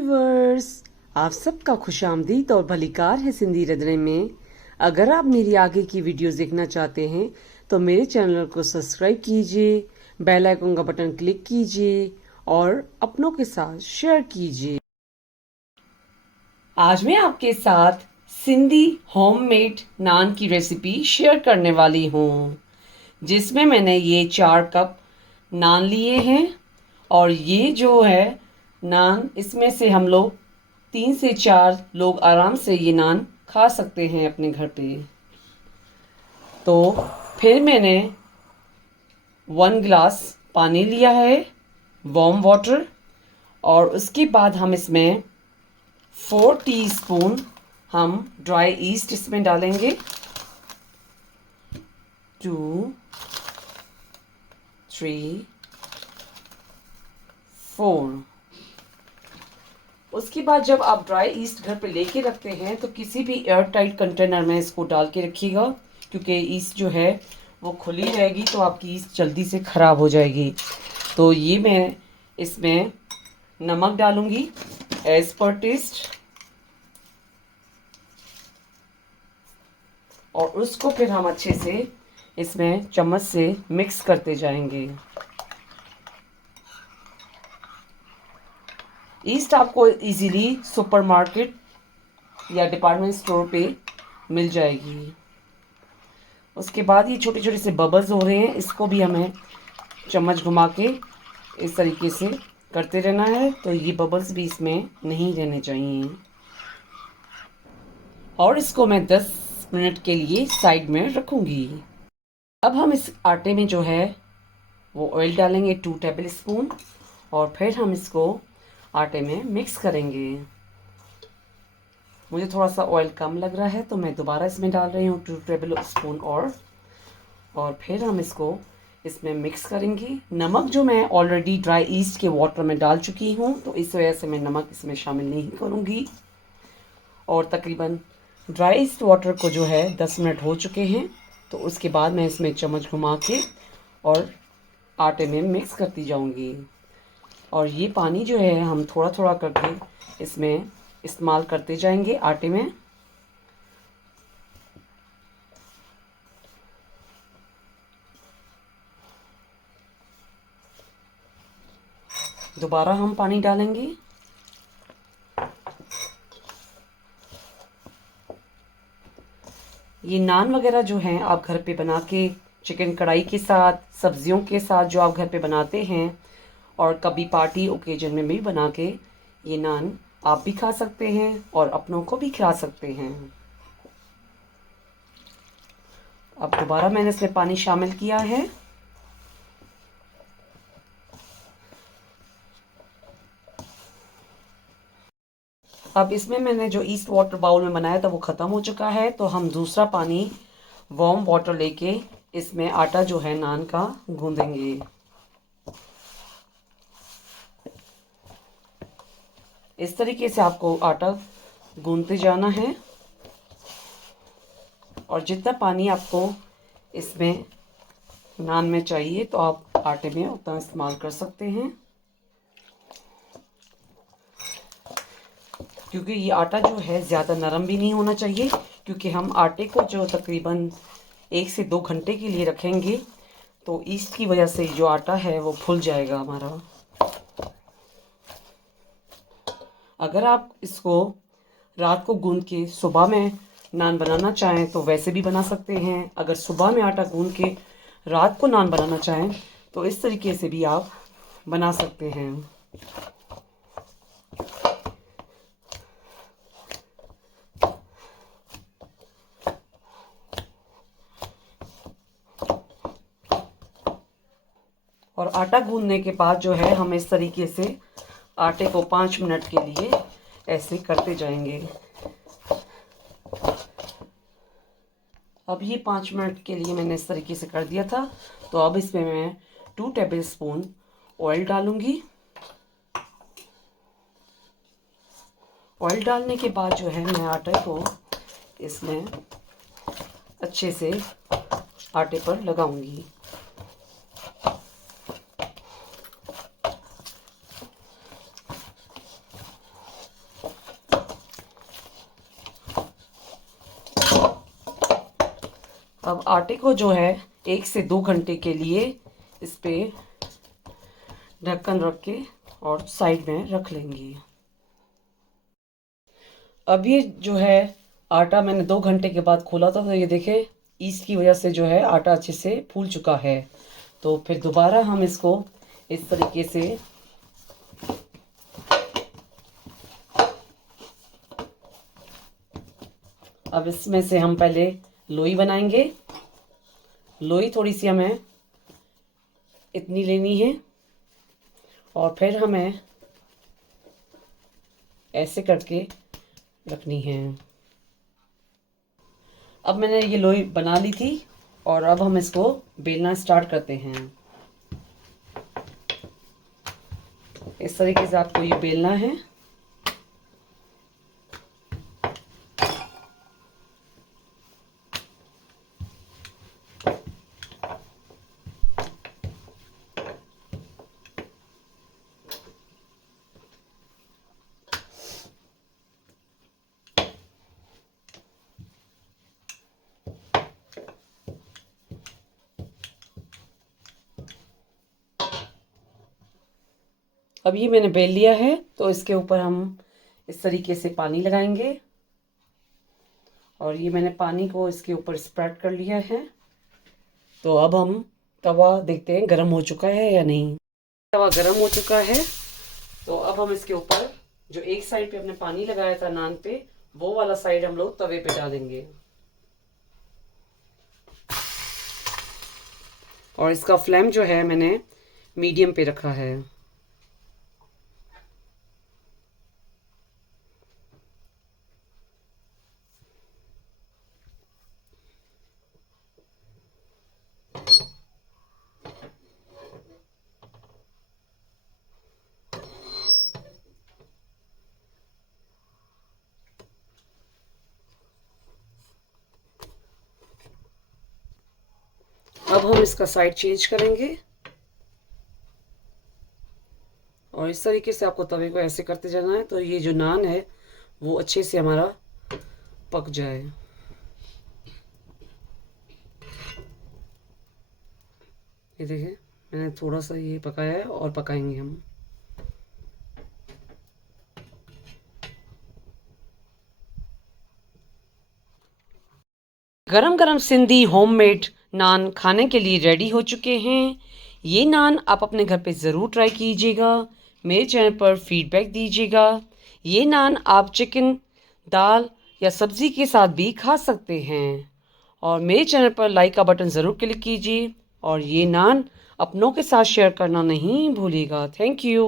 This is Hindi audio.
व्यूवर्स, आप सबका खुशामदीद और भलीकार है सिंधी रंधने में। अगर आप मेरी आगे की वीडियोस देखना चाहते हैं तो मेरे चैनल को सब्सक्राइब कीजिए, बेल आइकन का बटन क्लिक कीजिए और अपनों के साथ शेयर कीजिए। आज मैं आपके साथ सिंधी होममेड नान की रेसिपी शेयर करने वाली हूँ, जिसमें मैंने ये 4 कप नान लिए हैं। और ये जो है नान, इसमें से हम लोग 3 से 4 लोग आराम से ये नान खा सकते हैं अपने घर पे। तो फिर मैंने 1 गिलास पानी लिया है, वार्म वाटर, और उसके बाद हम इसमें 4 टीस्पून हम ड्राई ईस्ट इसमें डालेंगे। 2, 3, 4। उसके बाद जब आप ड्राई ईस्ट घर पे लेके रखते हैं तो किसी भी एयर टाइट कंटेनर में इसको डाल के रखिएगा, क्योंकि ईस्ट जो है वो खुली रहेगी तो आपकी ईस्ट जल्दी से ख़राब हो जाएगी। तो ये मैं इसमें नमक डालूंगी एज पर टेस्ट, और उसको फिर हम अच्छे से इसमें चम्मच से मिक्स करते जाएंगे। ईस्ट आपको इजीली सुपरमार्केट या डिपार्टमेंट स्टोर पे मिल जाएगी। उसके बाद ये छोटे छोटे से बबल्स हो रहे हैं, इसको भी हमें चम्मच घुमा के इस तरीके से करते रहना है, तो ये बबल्स भी इसमें नहीं रहने चाहिए। और इसको मैं 10 मिनट के लिए साइड में रखूँगी। अब हम इस आटे में जो है वो ऑयल डालेंगे 2 टेबल स्पून, और फिर हम इसको आटे में मिक्स करेंगे। मुझे थोड़ा सा ऑयल कम लग रहा है तो मैं दोबारा इसमें डाल रही हूँ 2 टेबल स्पून और फिर हम इसको इसमें मिक्स करेंगे। नमक जो मैं ऑलरेडी ड्राई ईस्ट के वाटर में डाल चुकी हूँ, तो इस वजह से मैं नमक इसमें शामिल नहीं करूँगी। और तकरीबन ड्राई ईस्ट वाटर को जो है 10 मिनट हो चुके हैं, तो उसके बाद मैं इसमें चम्मच घुमा के और आटे में मिक्स करती जाऊँगी। और ये पानी जो है हम थोड़ा थोड़ा करके इसमें इस्तेमाल करते जाएंगे आटे में। दोबारा हम पानी डालेंगे। ये नान वगैरह जो हैं आप घर पे बना के चिकन कढ़ाई के साथ, सब्जियों के साथ जो आप घर पे बनाते हैं, और कभी पार्टी ओकेजन में भी बना के ये नान आप भी खा सकते हैं और अपनों को भी खिला सकते हैं। अब दोबारा मैंने इसमें पानी शामिल किया है। अब इसमें मैंने जो ईस्ट वाटर बाउल में बनाया था वो ख़त्म हो चुका है, तो हम दूसरा पानी वार्म वाटर लेके इसमें आटा जो है नान का गूंदेंगे। इस तरीके से आपको आटा गूंदते जाना है, और जितना पानी आपको इसमें नान में चाहिए तो आप आटे में उतना इस्तेमाल कर सकते हैं, क्योंकि ये आटा जो है ज़्यादा नरम भी नहीं होना चाहिए, क्योंकि हम आटे को जो तकरीबन 1 से 2 घंटे के लिए रखेंगे, तो ईस्ट की वजह से जो आटा है वो फूल जाएगा हमारा। अगर आप इसको रात को गूंद के सुबह में नान बनाना चाहें तो वैसे भी बना सकते हैं। अगर सुबह में आटा गूंद के रात को नान बनाना चाहें तो इस तरीके से भी आप बना सकते हैं। और आटा गूंदने के बाद जो है हम इस तरीके से आटे को 5 मिनट के लिए ऐसे करते जाएंगे। अब ये 5 मिनट के लिए मैंने इस तरीके से कर दिया था, तो अब इसमें मैं 2 टेबल स्पून ऑयल डालूंगी। ऑयल डालने के बाद जो है मैं आटे को इसमें अच्छे से आटे पर लगाऊंगी। अब आटे को जो है 1 से 2 घंटे के लिए इस पे ढक्कन रख के और साइड में रख लेंगे। अब ये जो है आटा मैंने 2 घंटे के बाद खोला था, तो ये देखें ईस्ट की वजह से जो है आटा अच्छे से फूल चुका है। तो फिर दोबारा हम इसको इस तरीके से अब इसमें से हम पहले लोई बनाएंगे। लोई थोड़ी सी हमें इतनी लेनी है और फिर हमें ऐसे करके रखनी है। अब मैंने ये लोई बना ली थी और अब हम इसको बेलना स्टार्ट करते हैं। इस तरीके से आपको ये बेलना है। अब ये मैंने बेल लिया है, तो इसके ऊपर हम इस तरीके से पानी लगाएंगे और ये मैंने पानी को इसके ऊपर स्प्रेड कर लिया है। तो अब हम तवा देखते हैं गर्म हो चुका है या नहीं। तवा गर्म हो चुका है, तो अब हम इसके ऊपर जो एक साइड पे हमने पानी लगाया था नान पे, वो वाला साइड हम लोग तवे पे डालेंगे और इसका फ्लेम जो है मैंने मीडियम पे रखा है। अब हम इसका साइड चेंज करेंगे और इस तरीके से आपको तवे को ऐसे करते जाना है, तो ये जो नान है वो अच्छे से हमारा पक जाए। ये देखिए मैंने थोड़ा सा ये पकाया है और पकाएंगे हम। गरम गरम सिंधी होममेड नान खाने के लिए रेडी हो चुके हैं। ये नान आप अपने घर पे ज़रूर ट्राई कीजिएगा। मेरे चैनल पर फीडबैक दीजिएगा। ये नान आप चिकन, दाल या सब्ज़ी के साथ भी खा सकते हैं। और मेरे चैनल पर लाइक का बटन ज़रूर क्लिक कीजिए और ये नान अपनों के साथ शेयर करना नहीं भूलिएगा। Thank you.